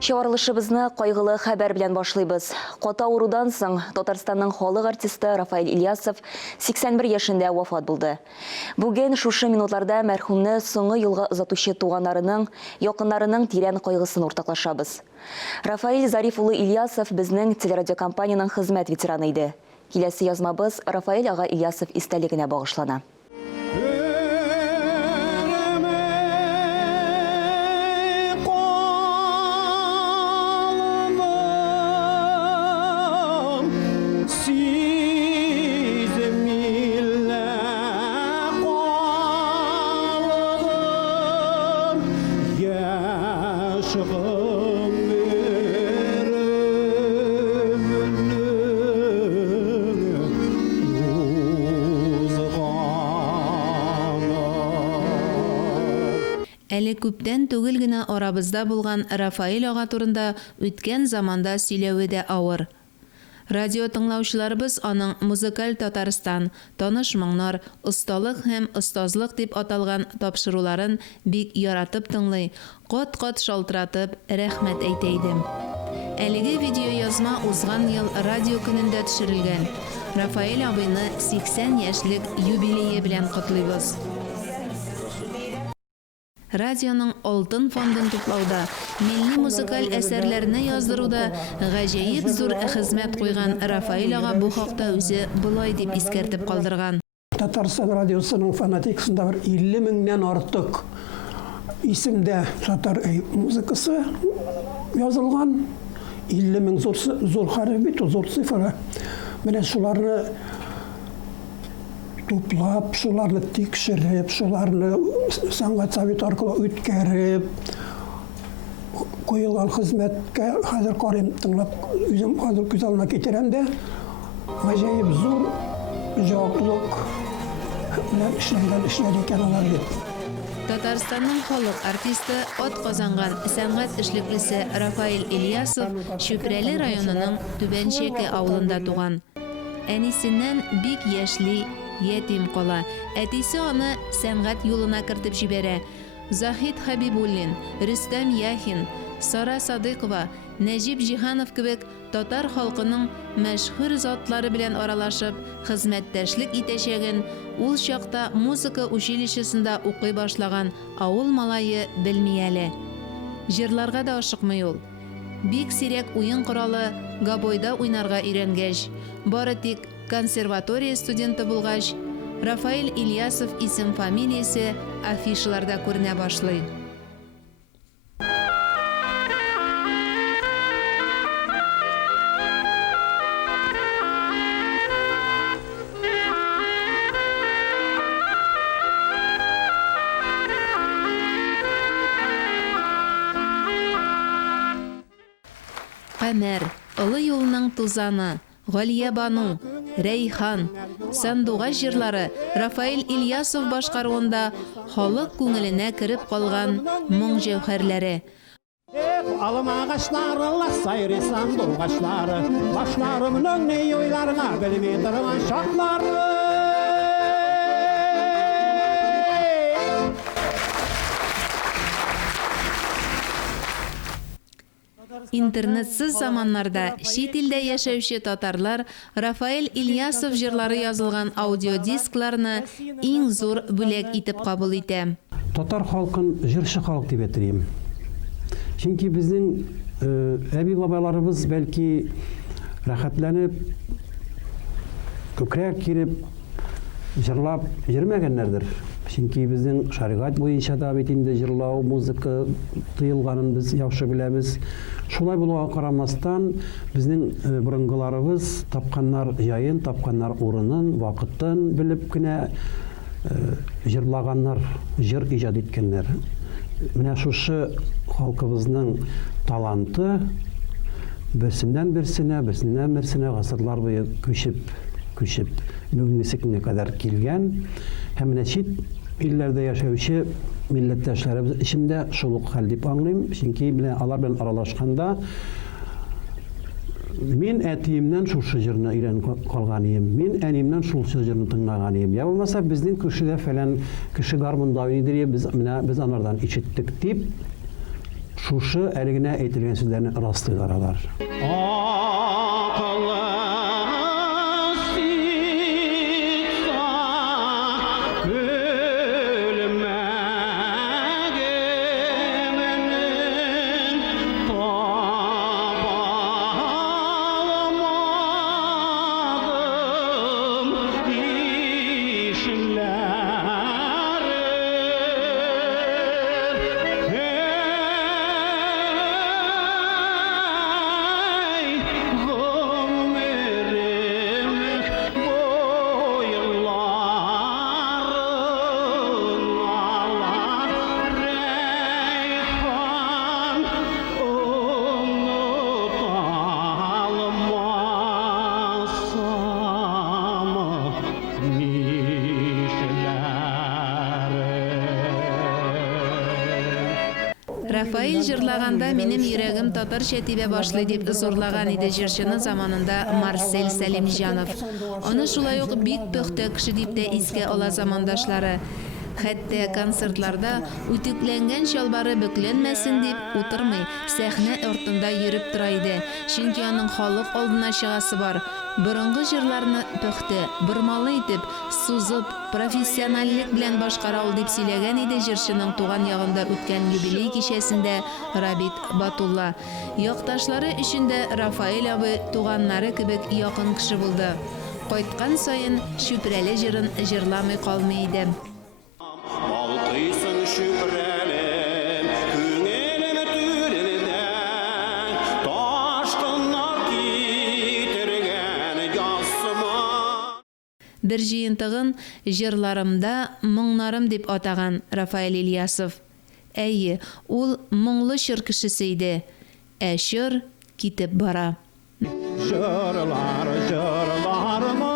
Чыгарылышыбызны кайгылы хәбәр белән башлыйбыз. Ката аурудан соң Татарстанның халык артисты Рафаэль Ильясов 81 яшендә вафат булды. Бүген шушы минутларда мәрхүмне соңгы юлга озатучы туганнарының, якыннарының тирән кайгысын уртаклашабыз. Рафаэль Зариф улы Ильясов безнең телерадиокомпанияның хезмәт ветераны иде. Киләсе язмабыз Рафаэль ага Ильясов истәлегенә багышлана. Әле күптән түгел генә арабызда булган Рафаэль ага турында үткән заманда сөйләүе дә авыр. Радио тыңлаучыларыбыз аның музыкаль Татарстан, таныш моңнар, осталык һәм остазлык дип аталган тапшыруларын бик яратып тыңлый, кат-кат шалтыратып рәхмәт әйтә идем. Әлеге видеоязма узган ел радио көнендә төшерелгән. Рафаэль абыйны 80 яшьлек юбилее белән котлыйбыз. Радионың алтын фондын туплауда, милли музыкаль әсәрләрне яздыруда гаҗәеп зур хезмәт куйган Рафаэль ага бу хакта үзе булай дип искәртеп калдырган. Татарстан радиосының фанатикасында 50 меңнән артык исемдә татар музыкасы язылган. 50 мең зур хәреф бит, зур цифра. Менә шуларны туплап, шуларны тикшереп, шуларны сәнгать советы аркылы үткәреп, куелган хезмәткә хәзер карыйм, тыңлап, үзем хәзер күз алдыма китерәм дә, гаҗәеп зур җаваплылык белән эшләр икән алар бит. Татарстанның халык артисты, атказанган сәнгать эшлеклесе Рафаэль Ильясов Чүпрәле районының Түбәнчәке авылында туган. Әнисеннән бик яшьли ятим кала. Әтисе аны сәнгать юлына кертеп җибәрә. Захид Хабибуллин, Рөстәм Яхин, Сара Садыйкова, Нәҗип Җиһанов кебек татар халкының мәшһүр затлары белән аралашып, хезмәттәшлек итәчәген ул чакта музыка училищесында укый башлаган авыл малае белми әле. Җырларга да ашыкмый ул. Бик сирәк уен коралы габойда уйнарга өйрәнгәч, бары тик консерватория студенты булгач, Рафаэль Ильясов исем-фамилиясе афишаларда күренә башлый. Кәмәр, Олы юлның тузаны, Галия Бану, Рәйхан, Сандугач җырлары Рафаэль Ильясов башкаруында халык күңеленә кереп калган моң җәүһәрләре. Алым агачлары, сайрый сандугачлары, башларымның ни уйларына белми торган шатлары. Интернетсыз заманнарда чит илдә яшәүче татарлар Рафаэль Ильясов җырлары язылган аудиодискларны иң зур бүләк итеп кабул итә. Татар халкын җырчы халык дип әйтәм. Чөнки безнең әби-бабаларыбыз бәлки рәхәтләнеп, күкрәк киреп, җырлап йөрмәгәннәрдер. Чөнки безнең шәригать буенча да бит инде җырлау, музыка тыелганын без яхшы беләбез. Шулай булуга карамастан, безнең борынгыларыбыз тапканнар җаен, тапканнар урынын, вакытын белеп кенә җырлаганнар, җыр иҗат иткәннәр. Менә шушы халкыбызның таланты берсеннән-берсенә гасырлар буе күчеп бүгенге көнгә кадәр килгән. Һәм менә чит илләрдә яшәүче милләттәшләребез ичендә шул ук хәл дип аңлыйм. Чөнки алар белән аралашканда Мин әтиемнән шушы җырны өйрәнеп калган идем. Мин әниемнән шушы җырны тыңлаган идем. Я булмаса безнең күршедә фәлән кеше гармунда уйный, без анардан ишеттек дип шушы әлегенә әйтелгән сүзләрне раслыйлар алар. Рафаэль җырлаганда минем йөрәгем татарча тибә башлый дип зурлаган иде җырчыны заманында Марсель Сәлимҗанов. Аны шулай ук бик пөхтә кеше дип тә искә ала замандашлары. Хәтта концертларда үтүкләнгән чалбары бөкләнмәсен дип утырмый, сәхнә артында йөреп тора иде. Чөнки аның халык алдына чыгасы бар. Борынгы җырларны пөхтә, бормалы итеп, сузып, профессионаллык белән башкара ул дип сөйләгән иде җырчының туган ягында үткән юбилей кичәсендә Рабит Батулла. Якташлары өчен дә Рафаэль абый туганнары кебек якын кеше булды. Кайткан саен шүпрәле җырын җырламый калмый иде. Балкыйсың шүпрәлем, күңелем түлелдә, ташкыннар китергән ясыма. Бер җыентыгын җырларымда моңнарым дип атаган Рафаэль Ильясов. Әйе, ул моңлы чыр кешесе иде. Ә чыр китеп бара. Җырлар, җырларым